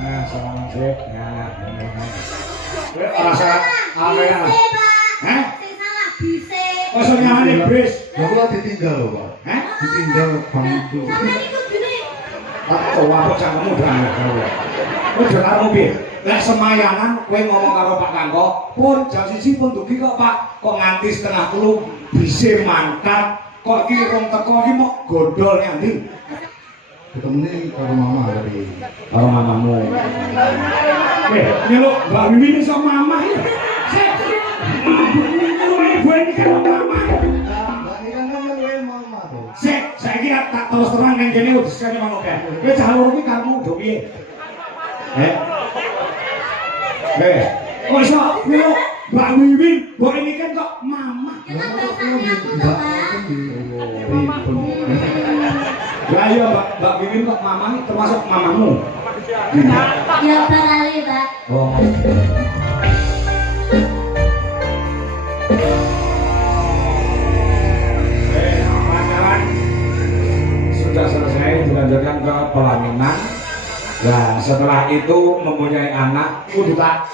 Nah, salam sik. Nah, kowe ora salah area. Hah? Sing salah bise. Kok iso nyalane bis? Lha kula ditinggal lho, Pak. Hah? Ditinggal bang itu. Sampeyan iku dene Tak wae cangkemmu banget kowe. Kowe jenengmu piye? Lek semayangan kowe ngomong karo Pak Kangko, pun jam 1 pun dugi kok Pak. Kok nganti setengah 10 bise mangkat. Kok iki rong teko iki mok godol nyandi. Ketemunya karo mama tadi. Karo mamamu. Nyeluk Mbak Wiwin iso mama ya. Sik. Ibu ini karo mama. Mbak ini kan mama tuh. Sik, saiki tak terus terang ning kene wis kene mangko kan. Kowe jalur iki karepmu do piye? Kok iso nyeluk Mbak Wiwin, mbok ini kan kok mama. kan bahasane aku to, Pak. Lah iya Mbak Wiwin kok mama termasuk mamamu. Ya barale, Pak. Oh. Pacaran sudah selesai dilanjutkan ke pelaminan. Nah setelah itu mempunyai anak, kudu tak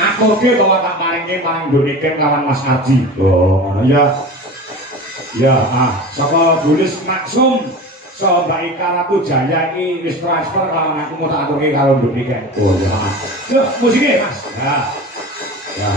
akoge bahwa tak paringi paling doniken kawan Mas Arji. Oh, ya. Ya, saka Bulis Maksum, so Mbak Ika Ratu Jaya ini wis transfer lawan aku mau tak aturke karo doniken. Oh, ya. Yuk, musiknya Mas. Ya. Ya.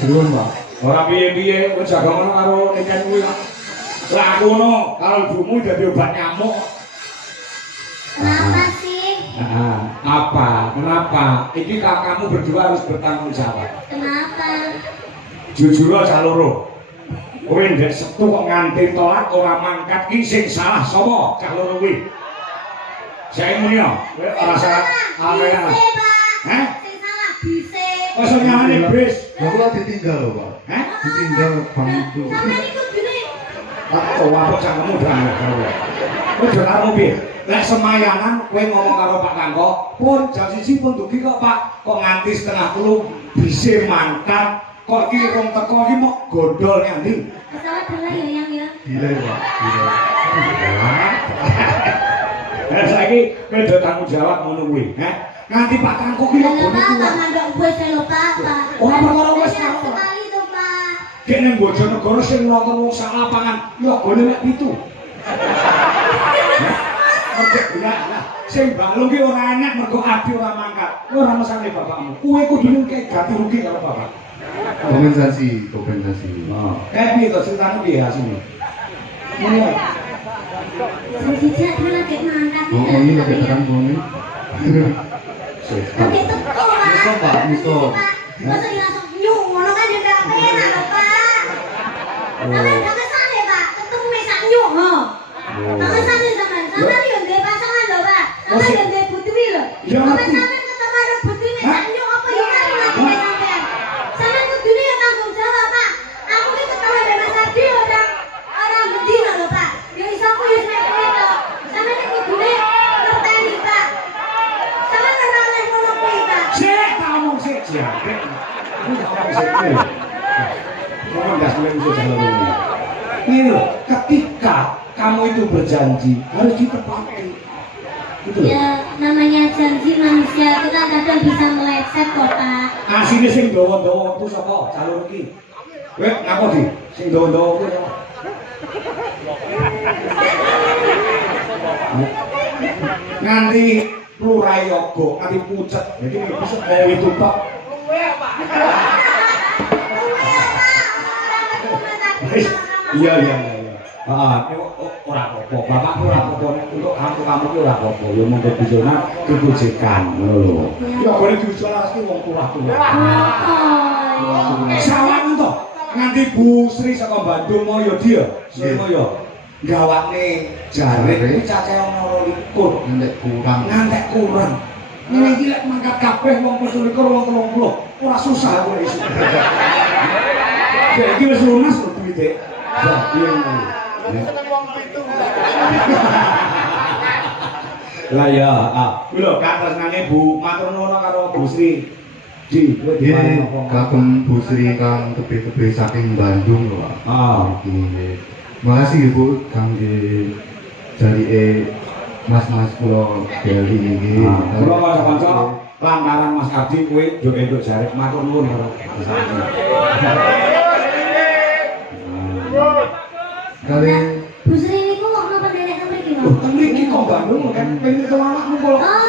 Turun, Pak. Ora piye-piye kowe jaga ngono karo niken kuwi kok. Lah aku ngono karo ibumu dadi obat nyamuk. Kenapa sih? Apa? Kenapa? Iki kakakmu berdua harus bertanggung jawab. Kenapa? Jujur aja loro. Kowe ndek setu kok nganti tolak ora mangkat ki sing salah sapa? Cah loro kuwi. Saya muni yo, kowe ora salah area. Hah? Sing salah bise. Kok iso nyalane bis? Lha kula ditinggal lho, Pak. Hah? Ditinggal bang itu. Sampeyan iku dene Tak wae cangkemmu banget kowe. Kowe jenengmu piye? Lek semayangan kowe ngomong karo Pak Kangko, pun jam 1 pun dugi kok Pak. Kok nganti setengah 10 bise mangkat. Kok iki rong teko iki mok godol nyandi. masalah dhewe ya yang ya. Gila, Pak. Gila. Saiki kowe do tanggung jawab ngono kuwi, Nganti Pak Kangko ki kok Lha bono Pak kuwi. mandok wis lho Pak. Ora perkara wis Sayang karo. sekali to, Pak. Kek ning Bojonegoro sing nonton wong sak lapangan, yo gone mek 7. Mergo ya, sing balung ki ora enak mergo adi ora mangkat. Ora mesane bapakmu. Kowe kudu kek ganti rugi karo bapak. Kompensasi. Kayak piye to ceritane piye asine? Ngono. Sing siji dhewe lagi mangkat. Oh, ini lagi terang bumi. Lagi teko, Pak. Miso, Pak, miso. Masa langsung nyung ngono kan ya enak lho, Pak. Sampeyan gak kesane, Pak. Ketemu mek sak nyung, ho. Tak kesane sampean. Sampeyan yo ndek pasangan lho, Pak. Sampeyan yo ndek putri lho. Sampeyan ketemu karo putri mek sak nyung apa yo karo lagi sampean. Sampeyan kudune yo tanggung jawab, Pak. Aku ki ketemu mek Mas Ardi orang bedino lho, Pak. Yo iso aku yo mek kowe to. Sampeyan kudune ngerteni, Pak. Sampeyan ora oleh ngono kuwi, Pak. Sik, tak omong sik jare. Aku tak omong sik. Ngomong gas mulai musuh jalan ini. Ini loh, ketika kamu itu berjanji harus ditepati. Gitu loh. Ya namanya janji manusia kita kadang bisa meleset kok Pak. Asine sing dawa-dawa waktu sapa? Jalur iki. Kowe ngapa di? Sing dawa-dawa kuwi sapa? Nganti Lurai Yogo, nganti pucet. Jadi bisa mau itu tok. Iya. Ora apa-apa. Bapakku ora apa-apa untuk kamu ki ora apa-apa. Ya mung kebijakan kebujekan ngono lho. Ya boleh diusulake wong tua-tua. Sawangan to. nganti Bu Sri saka Bandung mau ya dia, Surabaya. Gawakne jarik iki cacahe ana 12. Ngantek kurang. Ngene iki lek mangkat kabeh wong 25 wong 30. Ora susah aku iso. Jadi wis lunas lho duwite. Ya, piye ngono. Lah ya, kuwi lho katresnane Bu matur nuwun karo Bu Sri. Di, Nggih, kagem Bu Sri kang tebe-tebe saking Bandung lho, Pak. Nggih. Makasih Ibu kangge jarike mas-mas kula dari iki. Kula kanca-kanca lantaran Mas Ardi kuwi yo entuk jarik matur nuwun karo Kali Bu Sri niku kok napa derek mriki lho? mriki kok Bandung kan pengen ketemu anakmu kok. Oh,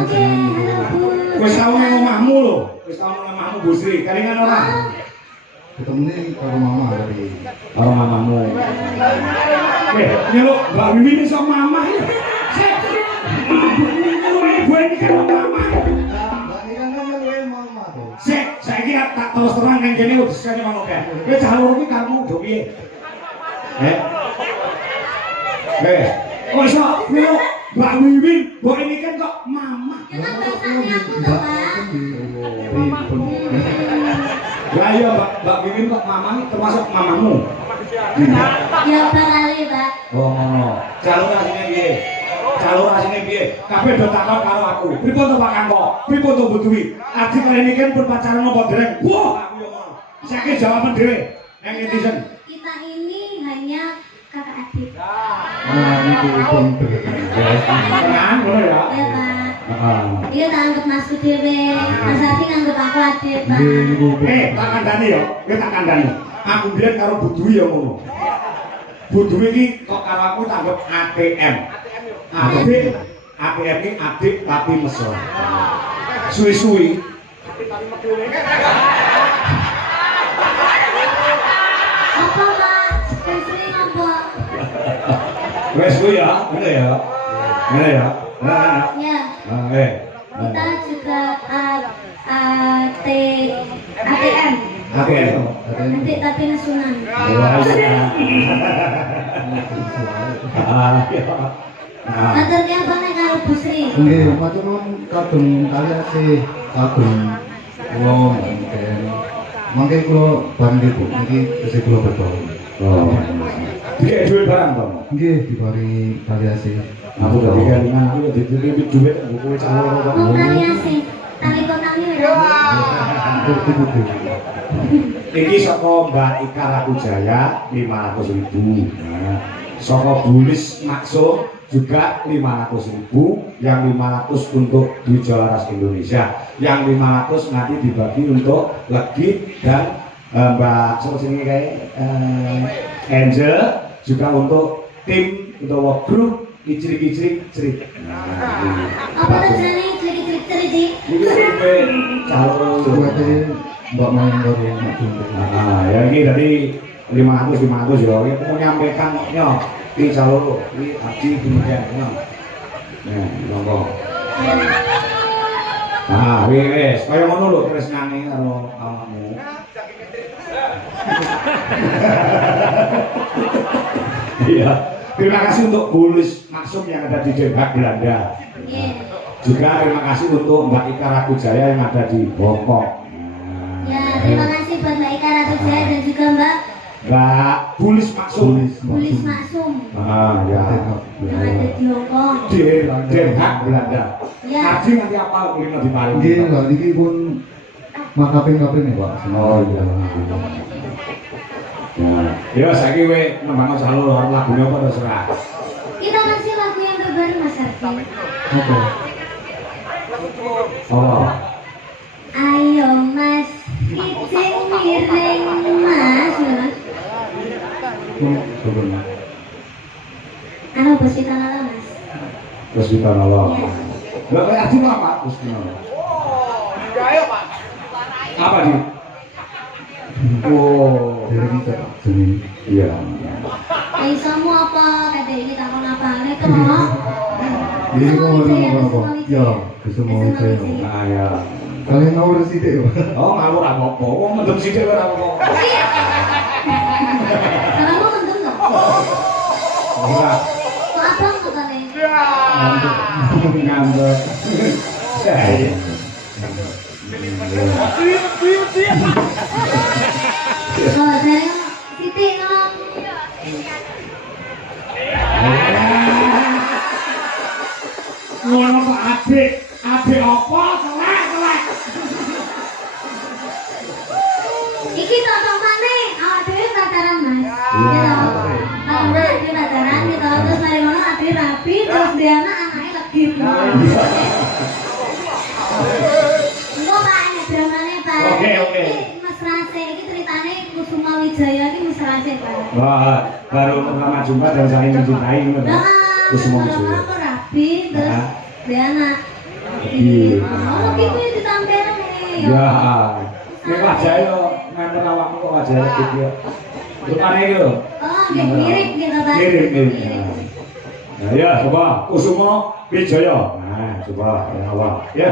oke. Halo Bu. Wis tau nang omahmu lho. Wis tau nang omahmu Bu Sri. Kalingan ora? ketemune karo mama dari Karo mamamu. Nyeluk Mbak Wiwi iso mamah iki. Sik. Ibu iki karo mamah. Sik, saiki tak terus terang nang kene wis kene ngono kae. Kowe cah loro iki kamu do piye? Kok iso nyeluk Mbak Wiwi, mbok ini kan kok mamah. Ya kan bahasane aku to, Pak. Lah iya Mbak Wiwi kok mamah termasuk mamamu. Ya barale, Pak. Oh ngono. Jalur asine piye? Jalur asine piye? Kabeh do takon karo aku. Pripun to Pak Kangko? Pripun to Bu Dwi? Adik kali niki pun pacaran apa dereng? Wah, aku yo ngono. Saiki jawaban dhewe nang netizen. Kita ini hanya kakak adik. niku pun Tenang ngono ya. Ya, Pak. Heeh. Dia tak anggap masku dhewe. Mas Adi nganggep aku adik, Pak. nggih niku Tak kandhani yo. Kowe tak kandhani. Aku biyen karo Bu Dwi yo ngono. Bu Dwi iki kok karo aku tak anggap ATM. ATM iki adik tapi mesra. Suwi-suwi Apa, Pak? Sri ngapa? wes kuwi ya, ngene ya. Ngene ya. Nah, Ya, kita juga ATM. ATM. Adik tapi nesunan. Wah, iya. Iya. Nah, Matur ki apa nek karo Bu Sri? nggih matur nuwun kagem kalian sih kagem kula mangken mangke kula bantu Bu niki tesih kula betul. oh. Dikek duit barang to. Nggih diparingi kalian sih. Aku gak dikelingan, aku gak dibeli duit, aku kowe calon kok. Mau kalian sih, tali kotangi ora. Betul. Iki saka Mbak Ika Rakujaya 500.000. Nah, saka Bulis Maksum juga 500.000, yang 500 untuk Dwi Jalaras Indonesia, yang 500 nanti dibagi untuk Legit dan Mbak siapa sini kayak Angel juga untuk tim untuk work group Icrik. Apa tujuannya cerit-cerit? Ini calon Suwete Mbak main karo Mak Jumbo. ya ini dari 500 ya. Aku menyampaikan ya ini calon ini Haji kemudian ya. Monggo. Wis kaya ngono lho tresnane karo awakmu. Iya. Terima kasih untuk Bulis Maksum yang ada di Den Haag Belanda. Juga terima kasih untuk Mbak Ika Rakujaya yang ada di Hongkong. Ya, terima kasih buat Mbak Ika Rakujaya dan juga Mbak Bulis Maksum. Bulis Maksum Ya. yang ada di Hongkong. Di Den Haag Belanda. Ya. Nanti apa kulino di Palu? Nggih lho niki pun makaping-kaping nih Pak. Oh iya. Ya, saiki kowe nembang calon lagune apa terserah. Kita kasih lagu yang terbaru Mas Ardi. Apa? Oh. Ayo Mas, kicing miring Mas. Sebenarnya. Anu bos kita nala Mas. Terus kita nolong. Iya. Enggak kayak Adi apa? Terus kita nolong. Apa di? Oh. Jadi kita Pak seni. Iya. Isomu apa? Kata ini takon apa? Nek kok? Jadi kok ngomong apa? Ya, kesemua saya. Nah ya. Kalian ngawur sithik, Pak. Oh, ngawur apa-apa. Wong mendem sithik ora apa-apa. Karena mau mendem nggak? Ora. Kok abang katanya? Ngambek. Saya. Oh, dari titik ngomong. Ngono kok adik apa kelek. Iki tonton mana? Awak dhewe pacaran Mas. Iya. Awak dhewe pacaran gitu. Terus mari ngono adik rapi terus dia anaknya legit. Enggak Pak, ini dramane Pak. Oke. Iki mesrase iki ceritane Kusuma Wijaya iki mesrase Pak. Wah, baru pertama jumpa dan saling mencintai ngono. Kusuma Wijaya. Aku rapi terus dia anak. Iya. Oh, legit kuwi ditampil nih. Ya. Nek wajahe yo nganter awakmu kok wajahe gitu ya. Rupane iki lho. Oh, mirip gitu Pak. Mirip. Nah, ya, coba Kusuma Wijaya. Nah, coba awak ya.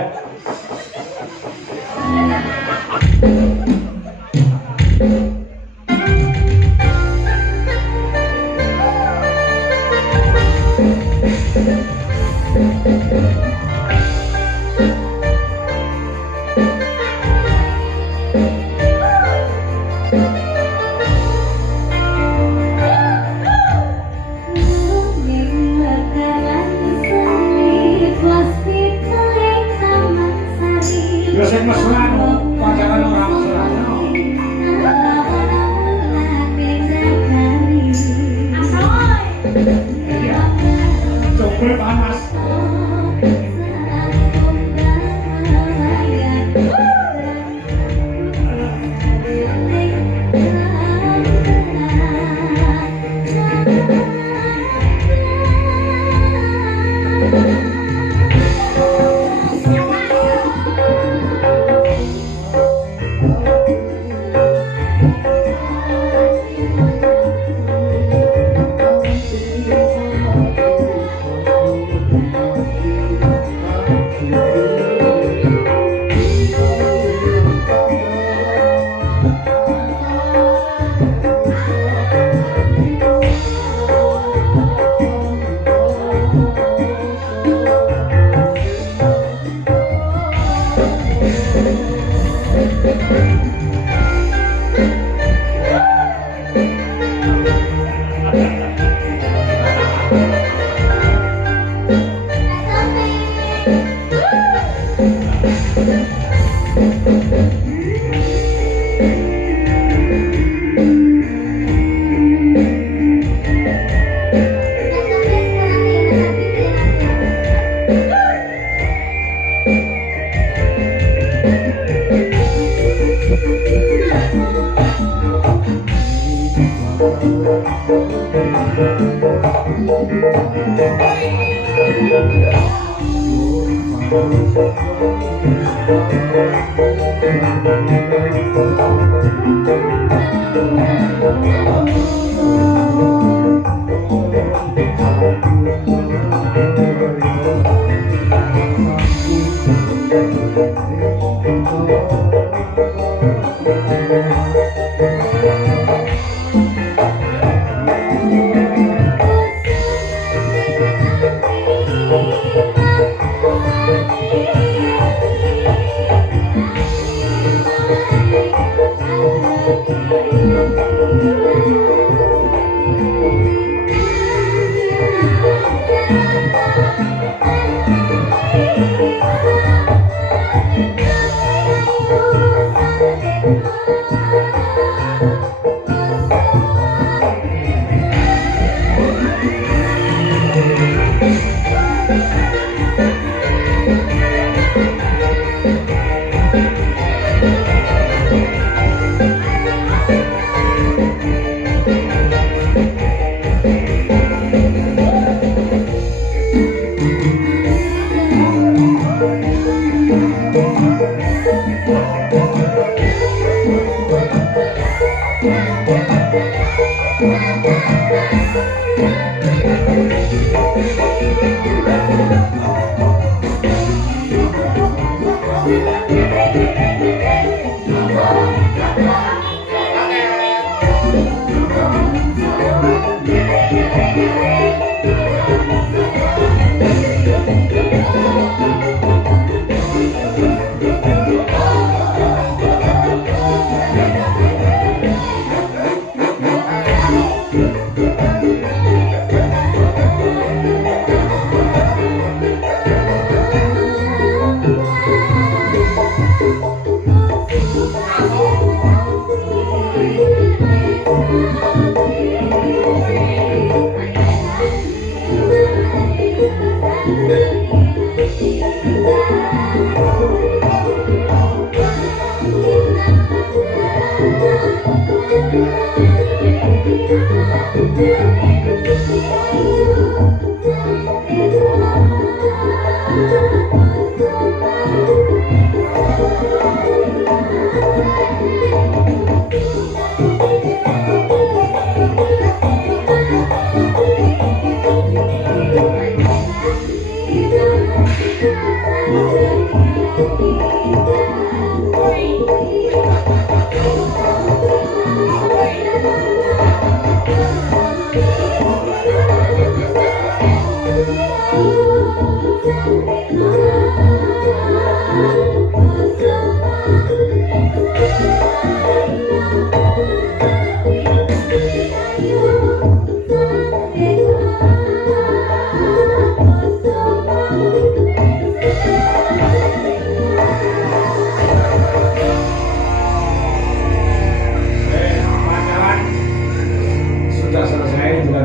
Yo sing mesra pacaran ora mesra. Coba panas.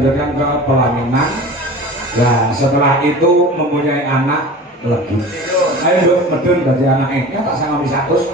dilanjutkan ke pelaminan. Nah setelah itu mempunyai anak lagi. Ayo dong medun dari anaknya tak sama misakus.